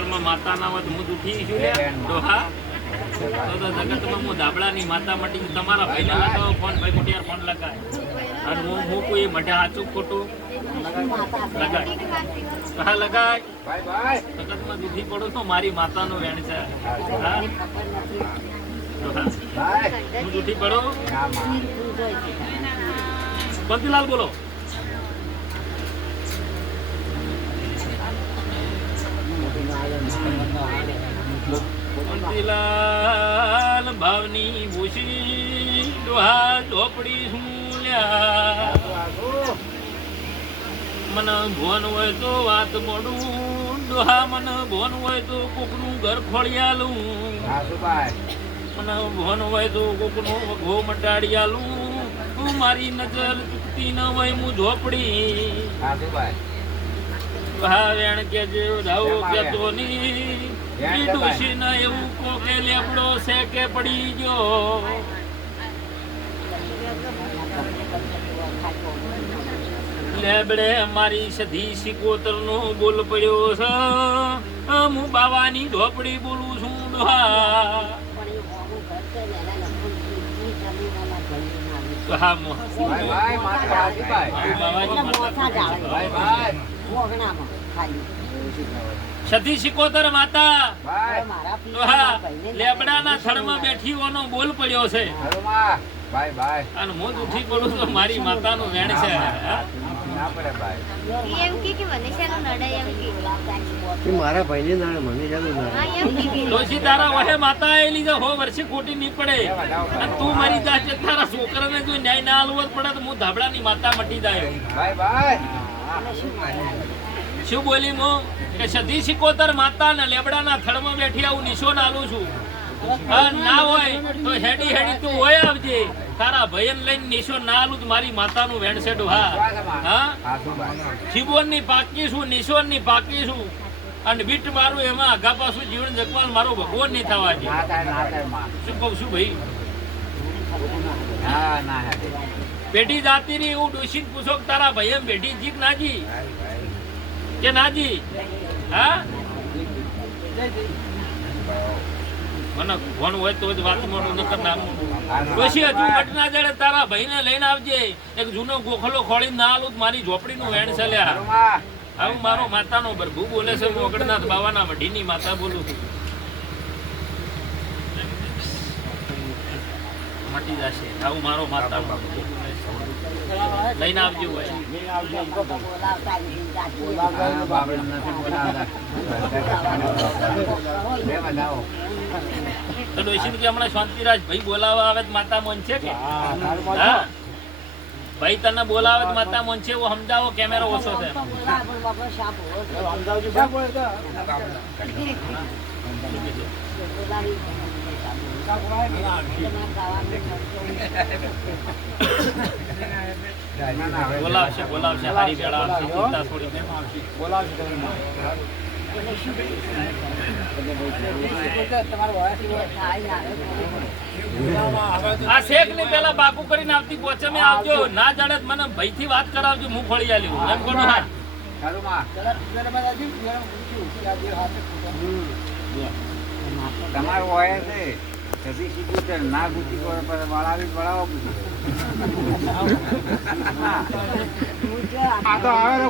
પિયરમાં માતા ના હોય તો હું દુખી છું લે ડોહા તો જગતમાં હું ધાબળાની માતા મટી તમારા ભાઈને લગાવો ફોન ભાઈ મોટિયાર ફોન લગાય અને હું કોઈ મઢા સાચું ખોટું લગાય હા લગાય જગતમાં દુખી પડો તો મારી માતાનો વેણ છે હા હું દુખી પડો બંતીલાલ બોલો બંતીલાલ ભાવની ભૂષી ડોહા ઝોપડી સુલ્યા મને ભોન હોય તો વાત મોડું ડોહા મને ભોન હોય તો કોકનું ઘર ખોળિયાલું મને ભોન હોય તો કોકનો વઘો મટાડિયાલું તું મારી નજર ચૂકતી ન હોય હું ઝોપડી હા વેણ કે જે રાવો કેતો ની ડોશી ના એવું કોકે લેબડો છે કે પડી ગયો લેબડે મારી સધી સિકોતર નો બોલ પડ્યો છે હું બાવાની ઝોપડી બોલું છું ડોહા સતી સિકોતર માતા લેબડાના થડમાં બેઠી ઓનો બોલ પડ્યો છે અને હું ઉઠી પડું તો મારી માતાનું વેણ છે મારા ભાઈને નાણે મને ડોશી તારા વહે માતા આવેલી છે હો વર્ષે ખોટી નહીં પડે અને તું મારી જાતે તારા છોકરાને જો ન્યાય ના આલવો પડે તો હું ધાબળાની માતા મટી જાય શું બોલી હું કે સધી સિકોતર માતા ને લેબડાના થડમાં બેઠી આવું નિશો આલું છું ના હોય તો હેડી હેડી તું હોય આવજે તારા ભયન લઈને નિશો ના આલું મારી માતાનું વેણ છે ડોહા હા શિબોન ની પાકી છું નિશોન ની પાકી છું અને બીટ મારું એમાં આગા પાછું જીવન જગવાન મારો ભગવાન નહીં થવા દે શું કહું છું ભાઈ પેઢી જાતી ની એવું ડોશી પૂછો તારા ભયન પેઢી જીક નાજી કે નાજી હા મને ફોન હોય તો વાત મોડું ન કરનાર ડોશી હજુ મટના જડે તારા ભાઈને લઈને આવજે એક જૂનો ગોખલો ખોળી ના આલું મારી ઝોપડીનું વેણ છે લ્યા આવું મારો માતાનો ભરભુ બોલે છે હું અગડનાથ બાવાના વઢીની માતા બોલું છું મટી જશે આવું મારો માતા લઈને આવજો તો ડોશી કે હમણાં શાંતિરાજ ભાઈ બોલાવા આવે માતા મોન છે કે હા ભાઈ તને બોલાવે માતા મોન છે એવું સમજાવો કેમેરો ઓછો છે બોલાવશે બોલાવશે હારી વેળા આવશે ચિંતા થોડી બોલાવશે આ શેખ ની પેલા બાપુ કરીને આવતી પોચે મેં આવજો ના જાણે મને ભાઈ થી વાત કરાવજો હું ખોળી આલ્યું એમ કોણ હા તમારું હોય છે સદી શીખવું ના ગુચી વળાવી વળાવો આ તો આવે